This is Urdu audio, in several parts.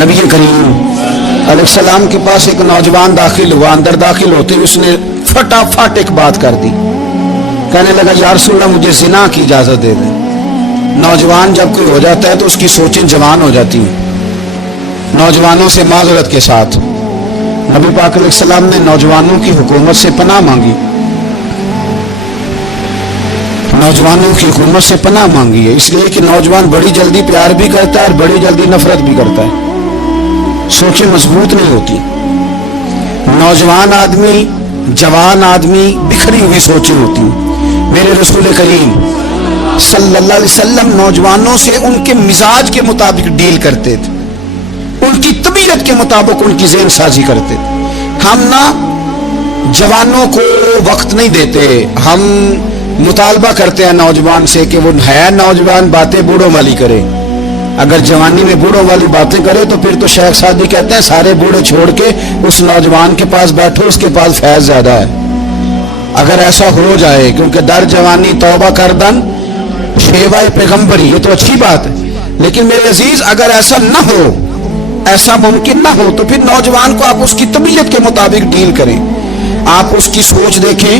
نبی کریم علیہ السلام کے پاس ایک نوجوان داخل ہوا. اندر داخل ہوتے اس نے فٹافٹ ایک بات کر دی. کہنے لگا یا رسول اللہ مجھے زنا کی اجازت دے دیں. نوجوان جب کوئی ہو جاتا ہے تو اس کی سوچیں جوان ہو جاتی ہیں. نوجوانوں سے معذرت کے ساتھ نبی پاک علیہ السلام نے نوجوانوں کی حکومت سے پناہ مانگی. نوجوانوں کی حکومت سے پناہ مانگی ہے اس لیے کہ نوجوان بڑی جلدی پیار بھی کرتا ہے اور بڑی جلدی نفرت بھی کرتا ہے. سوچیں مضبوط نہیں ہوتی. نوجوان آدمی جوان آدمی بکھری ہوئی سوچیں ہوتی ہیں. میرے رسول کریم صلی اللہ علیہ وسلم نوجوانوں سے ان کے مزاج کے مطابق ڈیل کرتے تھے, ان کی طبیعت کے مطابق ان کی ذہن سازی کرتے تھے. ہم نہ جوانوں کو وقت نہیں دیتے, ہم مطالبہ کرتے ہیں نوجوان سے کہ وہ ہے نوجوان باتیں بوڑھوں والی کرے. اگر جوانی میں بوڑھوں والی باتیں کرے تو پھر تو شیخ سعدی کہتے ہیں سارے بوڑھے چھوڑ کے اس نوجوان کے پاس بیٹھو, اس کے پاس فیض زیادہ ہے. اگر ایسا ہو جائے, کیونکہ در جوانی توبہ کردن شیوائے پیغمبری, یہ تو اچھی بات ہے, لیکن میرے عزیز اگر ایسا نہ ہو, ایسا ممکن نہ ہو تو پھر نوجوان کو آپ اس کی طبیعت کے مطابق ڈیل کریں. آپ اس کی سوچ دیکھیں,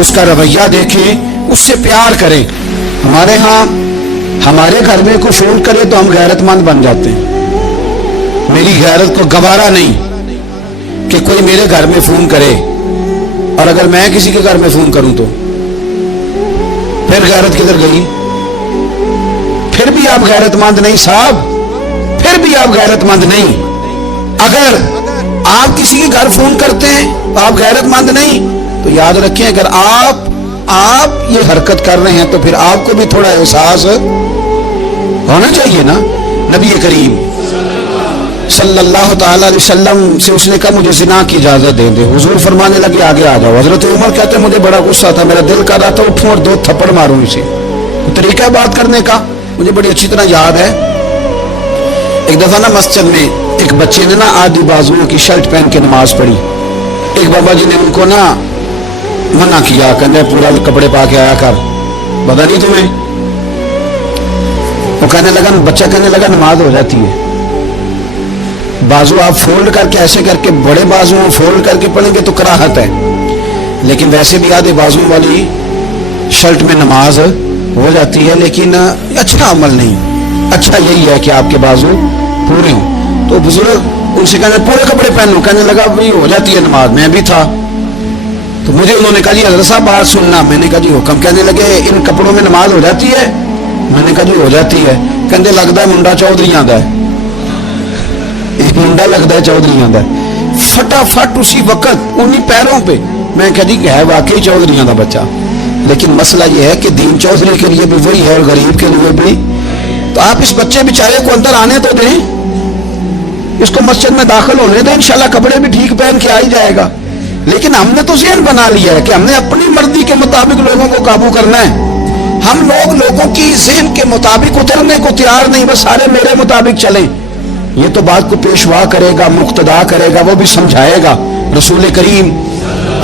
اس کا رویہ دیکھیں, اس سے پیار کریں. ہمارے ہاں ہمارے گھر میں کوئی فون کرے تو ہم غیرت مند بن جاتے ہیں. میری غیرت کو گوارا نہیں کہ کوئی میرے گھر میں فون کرے, اور اگر میں کسی کے گھر میں فون کروں تو پھر غیرت کدھر گئی؟ پھر بھی آپ غیرت مند نہیں صاحب, پھر بھی آپ غیرت مند نہیں. اگر آپ کسی کے گھر فون کرتے ہیں تو آپ غیرت مند نہیں, تو یاد رکھیں اگر آپ یہ حرکت کر رہے ہیں تو پھر آپ کو بھی تھوڑا احساس ہونا چاہیے نا. نبی کریم صلی اللہ تعالی علیہ وسلم سے اس نے کہا مجھے زنا کی اجازت دے دے. حضور فرمانے لگے آگے آ جاؤ. حضرت عمر کہتے ہیں مجھے بڑا غصہ تھا, میرا دل کر رہا تھا اٹھوں اور 2 تھپڑ ماروں اسے. طریقہ بات کرنے کا مجھے بڑی اچھی طرح یاد ہے. ایک دفعہ نا مسجد میں ایک بچے نے نا آدھی بازوؤں کی شرٹ پہن کے نماز پڑھی. ایک بابا جی نے ان کو نا منع کیا, کہنے پورا کپڑے پا کے آیا کر, پتا نہیں تمہیں. وہ کہنے لگا, بچہ کہنے لگا نماز ہو جاتی ہے, بازو آپ فولڈ کر کے ایسے کر کے بڑے بازو فولڈ کر کے پڑھیں گے تو کراہت ہے, لیکن ویسے بھی آدھے بازو والی شرٹ میں نماز ہو جاتی ہے, لیکن اچھا عمل نہیں. اچھا یہی ہے کہ آپ کے بازو پورے ہوں. تو بزرگ ان سے کہنے پورے کپڑے پہنو, کہنے لگا بھائی ہو جاتی ہے نماز, میں بھی تھا. تو مجھے انہوں نے کہا جی حضرت صاحب بات سننا. میں نے کہا جی حکم. کہنے لگے ان کپڑوں میں نماز ہو جاتی ہے؟ میں نے کہا جی ہو جاتی ہے. کہنے لگتا ہے منڈا چودھری آتا ہے, منڈا لگتا ہے چودھری آتا ہے. فٹافٹ اسی وقت انہی پیروں پہ میں کہا جی ہے واقعی چودھریاں کا بچہ, لیکن مسئلہ یہ ہے کہ دین چودھری کے لیے بھی وہی ہے اور غریب کے لیے بھی. تو آپ اس بچے بیچارے کو اندر آنے تو دیں, اس کو مسجد میں داخل ہونے دیں, انشاءاللہ کپڑے بھی ٹھیک پہن کے آ ہی جائے گا. لیکن ہم نے تو ذہن بنا لیا ہے کہ ہم نے اپنی مرضی کے مطابق لوگوں کو قابو کرنا ہے. ہم لوگ لوگوں کی ذہن کے مطابق اترنے کو تیار نہیں, بس سارے میرے مطابق چلیں. یہ تو بات کو پیشوا کرے گا, مقتدا کرے گا, وہ بھی سمجھائے گا. رسول کریم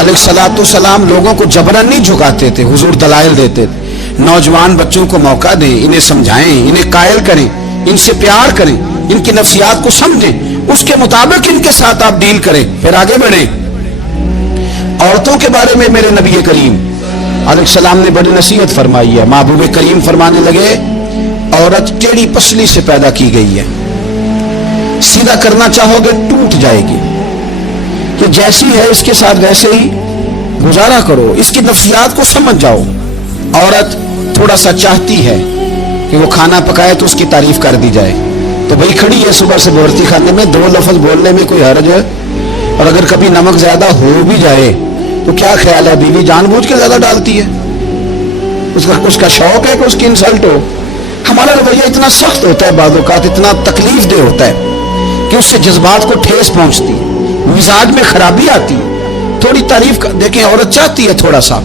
علیہ الصلوۃ والسلام لوگوں کو جبرن نہیں جھکاتے تھے, حضور دلائل دیتے تھے. نوجوان بچوں کو موقع دیں, انہیں سمجھائیں, انہیں قائل کریں, ان سے پیار کریں, ان کی نفسیات کو سمجھیں, اس کے مطابق ان کے ساتھ آپ ڈیل کریں, پھر آگے بڑھیں. عورتوں کے بارے میں میرے نبی کریم علیہ السلام نے بڑی نصیحت فرمائی ہے. محبوب کریم فرمانے لگے عورت ٹیڑھی پسلی سے پیدا کی گئی ہے, سیدھا کرنا چاہو گے ٹوٹ جائے گی. کہ جیسی ہے اس کے ساتھ ویسے ہی گزارا کرو, اس کی نفسیات کو سمجھ جاؤ. عورت تھوڑا سا چاہتی ہے کہ وہ کھانا پکائے تو اس کی تعریف کر دی جائے, تو بھائی کھڑی ہے صبح سے بورتی خانے میں, 2 لفظ بولنے میں کوئی حرج ہے. اور اگر کبھی نمک زیادہ ہو بھی جائے تو کیا خیال ہے, بیوی جان بوجھ کے زیادہ ڈالتی ہے, اس کا شوق ہے کہ اس کی انسلٹ ہو. ہمارا رویہ اتنا سخت ہوتا ہے, بعض اوقات اتنا تکلیف دہ ہوتا ہے کہ اس سے جذبات کو ٹھیس پہنچتی ہے, مزاج میں خرابی آتی ہے. تھوڑی تعریف دیکھیں, عورت چاہتی ہے تھوڑا سا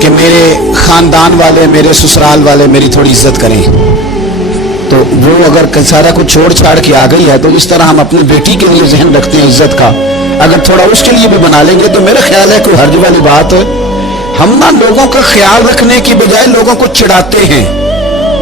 کہ میرے خاندان والے, میرے سسرال والے میری تھوڑی عزت کریں, تو وہ اگر سارا کچھ چھوڑ چھاڑ کے آ گئی ہے تو اس طرح ہم اپنی بیٹی کے لیے ذہن رکھتے ہیں عزت کا, اگر تھوڑا اس کے لیے بھی بنا لیں گے تو میرا خیال ہے کوئی حرج والی بات. ہم نا لوگوں کا خیال رکھنے کی بجائے لوگوں کو چڑھاتے ہیں.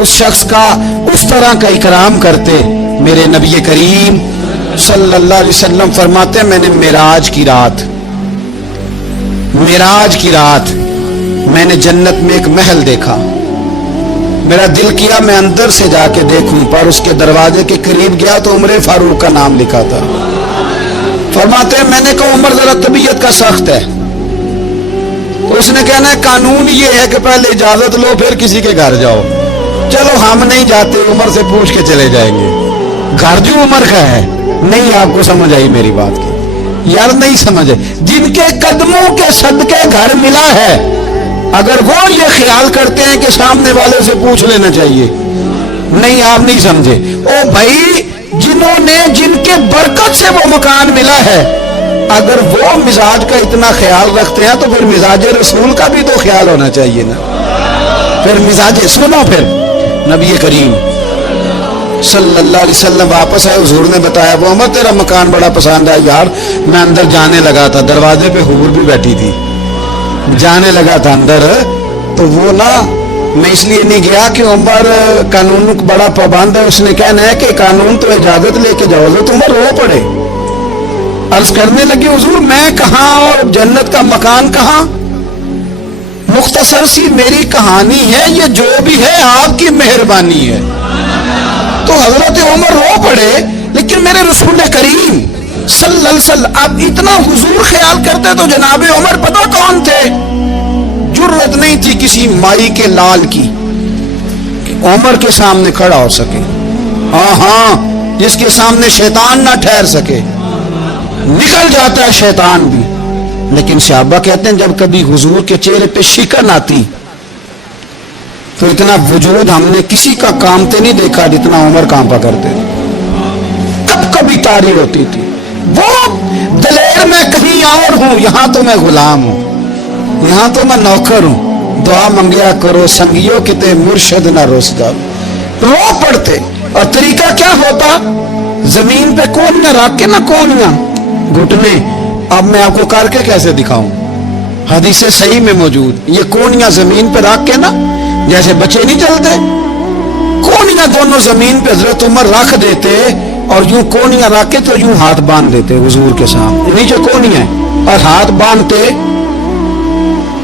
اس شخص کا اس طرح کا اکرام کرتے. میرے نبی کریم صلی اللہ علیہ وسلم فرماتے ہیں میں نے معراج کی رات میں نے جنت میں ایک محل دیکھا. میرا دل کیا میں اندر سے جا کے دیکھوں, پر اس کے دروازے کے قریب گیا تو عمر فاروق کا نام لکھا تھا. فرماتے ہیں میں نے کہا عمر ذرا طبیعت کا سخت ہے. تو اس نے کہنا ہے قانون یہ ہے کہ پہلے اجازت لو پھر کسی کے گھر جاؤ. چلو ہم نہیں جاتے, عمر سے پوچھ کے چلے جائیں گے. گھر جو عمر کا ہے, نہیں آپ کو سمجھ آئی میری بات کی یار, نہیں سمجھے. جن کے قدموں کے صدقے گھر ملا ہے, اگر وہ یہ خیال کرتے ہیں کہ سامنے والے سے پوچھ لینا چاہیے, نہیں آپ نہیں سمجھے. او بھائی, جن کے برکت سے وہ مکان ملا ہے, اگر وہ مزاج کا اتنا خیال رکھتے ہیں تو پھر مزاج رسول کا بھی تو خیال ہونا چاہیے نا. پھر مزاج سنو, پھر نبی کریم صلی اللہ علیہ وسلم واپس آئے. حضور نے بتایا وہ عمر تیرا مکان بڑا پسند ہے یار. میں اندر جانے لگا تھا, دروازے پہ حور بھی بیٹھی تھی, جانے لگا تھا اندر, تو وہ نا میں اس لیے نہیں گیا کہ عمر قانون بڑا پابند ہے. اس نے کہنا ہے کہ قانون تو اجازت لے کے جاؤ, تو عمر رو پڑے. عرض کرنے لگے حضور میں کہاں اور جنت کا مکان کہاں. مختصر سی میری کہانی ہے, یہ جو بھی ہے آپ کی مہربانی ہے. تو حضرت عمر رو پڑے. لیکن میرے رسول کریم صلی اللہ علیہ وسلم اب اتنا حضور خیال کرتے تو جناب عمر پتہ کون تھے. جرأت نہیں تھی کسی مائی کے لال کی کہ عمر کے سامنے کھڑا ہو سکے. ہاں جس کے سامنے شیطان نہ ٹھہر سکے, نکل جاتا ہے شیطان بھی. لیکن صحابہ کہتے ہیں جب کبھی حضور کے چہرے پہ شکن آتی تو اتنا وجود ہم نے کسی کا کامتے نہیں دیکھا جتنا عمر کانپا کرتے. کب کبھی طاری ہوتی تھی. وہ دلیر میں کہیں اور ہوں, یہاں تو میں غلام ہوں, یہاں تو میں نوکر ہوں. دعا منگیا کرو سنگیوں کتے مرشد نہ روس جاؤ. رو پڑتے. اور طریقہ کیا ہوتا, زمین پہ کونیاں رکھ کے, نہ کونیاں گھٹنے, اب میں آپ کو کر کے کیسے دکھاؤں, حدیث صحیح میں موجود. یہ کونیاں زمین پہ رکھ کے نا, جیسے بچے نہیں چلتے, کونیاں دونوں زمین پہ حضرت عمر رکھ دیتے اور یوں کونیاں رکھ کے تو یوں ہاتھ باندھ دیتے حضور کے سامنے. نیچے کونیاں اور ہاتھ باندھتے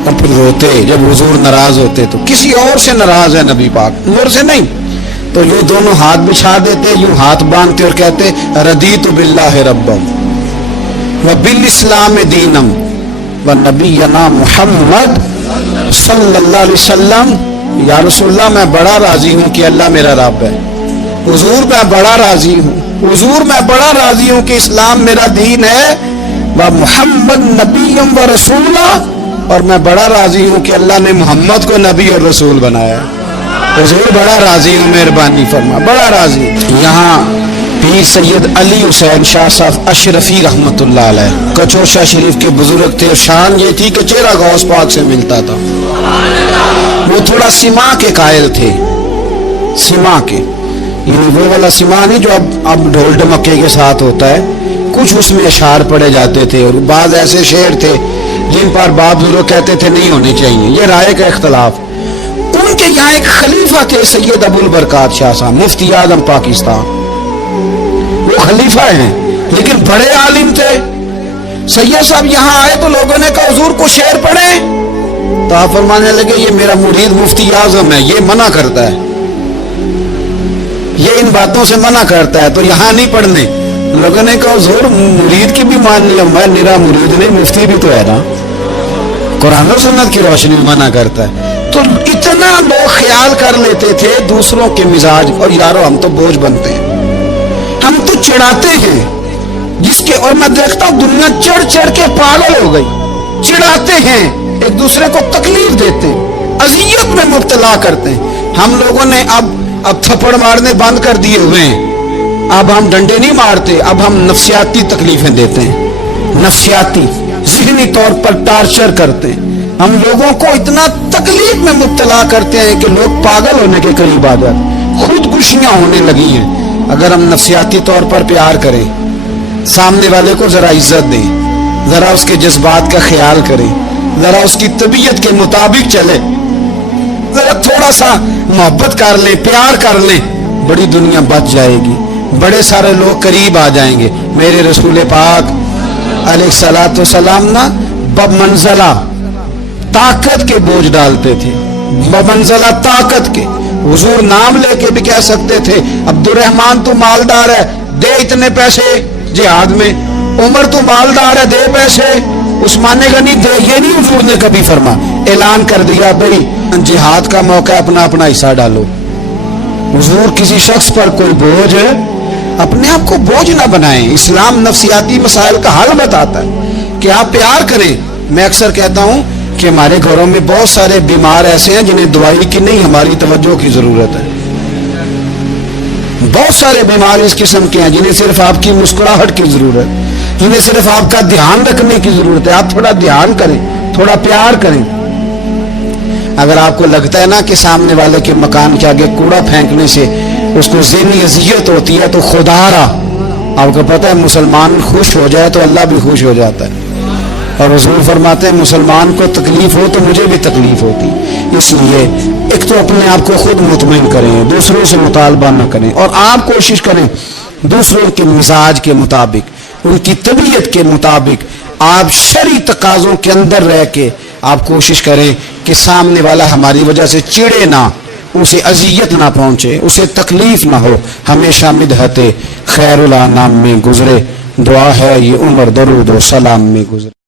اور پھر روتے. جب حضور ناراض ہوتے تو کسی اور سے ناراض ہے نبی پاک, عمر سے نہیں, تو یوں دونوں ہاتھ بچھا دیتے, یوں ہاتھ باندھتے اور کہتے رضیت باللہ ربا وبالاسلام دینم ونبینا محمد صلی اللہ علیہ وسلم. یا رسول اللہ میں بڑا راضی ہوں کہ اللہ میرا رب ہے. حضور میں بڑا راضی ہوں, حضور میں بڑا راضی ہوں کہ اسلام میرا دین ہے. محمد نبی و رسولہ, اور میں بڑا راضی ہوں کہ اللہ نے محمد کو نبی اور رسول بنایا. حضور بڑا راضی ہوں, مہربانی فرما, بڑا راضی. یہاں پیر سید علی حسین شاہ صاحب اشرفی رحمت اللہ علیہ کچوشا شریف کے بزرگ تھے. شان یہ تھی کہ چہرہ غوث پاک سے ملتا تھا. وہ تھوڑا سما کے قائل تھے, سما کے, یعنی وہ والا سما نہیں جو اب ڈھول ڈمکے کے ساتھ ہوتا ہے. کچھ اس میں اشعار پڑے جاتے تھے, اور بعض ایسے شعر تھے جن پر باپ بزرگ کہتے تھے نہیں ہونے چاہیے. یہ رائے کا اختلاف. ان کے یہاں ایک خلیفہ تھے سید ابو البرکات شاہ صاحب, مفتی اعظم پاکستان. وہ خلیفہ ہیں لیکن بڑے عالم تھے. سید صاحب یہاں آئے تو لوگوں نے کہا حضور کو شعر پڑھیں, تو آپ فرمانے لگے یہ میرا مرید مفتی اعظم ہے, یہ منع کرتا ہے, یہ ان باتوں سے منع کرتا ہے, تو یہاں نہیں پڑھنے. لوگوں نے کہا حضور مرید کی بھی مان لیا, میں میرا مرید نہیں, مفتی بھی تو ہے نا, قرآن و سنت کی روشنی میں منع کرتا ہے. تو اتنا لوگ خیال کر لیتے تھے دوسروں کے مزاج, اور یارو ہم تو بوجھ بنتے ہیں, ہم تو چڑھاتے ہیں جس کے, اور میں دیکھتا ہوں دنیا چڑھ چڑھ کے پاگل ہو گئی. چڑھاتے ہیں, ایک دوسرے کو تکلیف دیتے ہیں, اذیت میں مبتلا کرتے ہیں. ہم لوگوں نے اب تھپڑ مارنے بند کر دیے ہوئے ہیں. اب ہم ڈنڈے نہیں مارتے, اب ہم نفسیاتی تکلیفیں دیتے ہیں, نفسیاتی ذہنی طور پر ٹارچر کرتے ہیں. ہم لوگوں کو اتنا تکلیف میں مبتلا کرتے ہیں کہ لوگ پاگل ہونے کے قریب آ جاتے, خودکشیاں ہونے لگی ہیں. اگر ہم نفسیاتی طور پر پیار کریں, سامنے والے کو ذرا عزت دیں, ذرا اس کے جذبات کا خیال کریں, ذرا اس کی طبیعت کے مطابق چلے, ذرا تھوڑا سا محبت کر لیں, پیار کر لیں, بڑی دنیا بچ جائے گی, بڑے سارے لوگ قریب آ جائیں گے. میرے رسول پاک علیہ الصلوۃ والسلام نا بمنزلہ طاقت کے بوجھ ڈالتے تھے, بمنزلہ طاقت کے. حضور نام لے کے بھی کہہ سکتے تھے عبد الرحمن تو مالدار ہے, دے اتنے پیسے جہاد میں. عمر تو مالدار ہے, دے پیسے. عثمان غنی دے, یہ نہیں حضور نے کبھی فرما. اعلان کر دیا بھائی جہاد کا موقع, اپنا اپنا حصہ ڈالو. حضور کسی شخص پر کوئی بوجھ, اپنے آپ کو بوجھ نہ بنائیں. اسلام نفسیاتی مسائل کا حل بتاتا ہے کہ آپ پیار کریں. میں اکثر کہتا ہوں کہ ہمارے گھروں میں بہت سارے بیمار ایسے ہیں جنہیں دوائی کی نہیں, ہماری توجہ کی ضرورت ہے. بہت سارے بیمار اس قسم کے ہیں جنہیں صرف آپ کی مسکراہٹ کی ضرورت, جنہیں صرف آپ کا دھیان رکھنے کی ضرورت ہے. آپ تھوڑا دھیان کریں, تھوڑا پیار کریں. اگر آپ کو لگتا ہے نا کہ سامنے والے کے مکان کے آگے کوڑا پھینکنے سے اس کو ذہنی اذیت ہوتی ہے, تو خدا را آپ کو پتہ ہے مسلمان خوش ہو جائے تو اللہ بھی خوش ہو جاتا ہے. اور حضور فرماتے ہیں مسلمان کو تکلیف ہو تو مجھے بھی تکلیف ہوتی. اس لیے ایک تو اپنے آپ کو خود مطمئن کریں, دوسروں سے مطالبہ نہ کریں, اور آپ کوشش کریں دوسروں کے مزاج کے مطابق, ان کی طبیعت کے مطابق, آپ شرعی تقاضوں کے اندر رہ کے آپ کوشش کریں کہ سامنے والا ہماری وجہ سے چڑے نہ, اسے اذیت نہ پہنچے, اسے تکلیف نہ ہو. ہمیشہ مدحت خیر الانام میں گزرے. دعا ہے یہ عمر درود و سلام میں گزرے.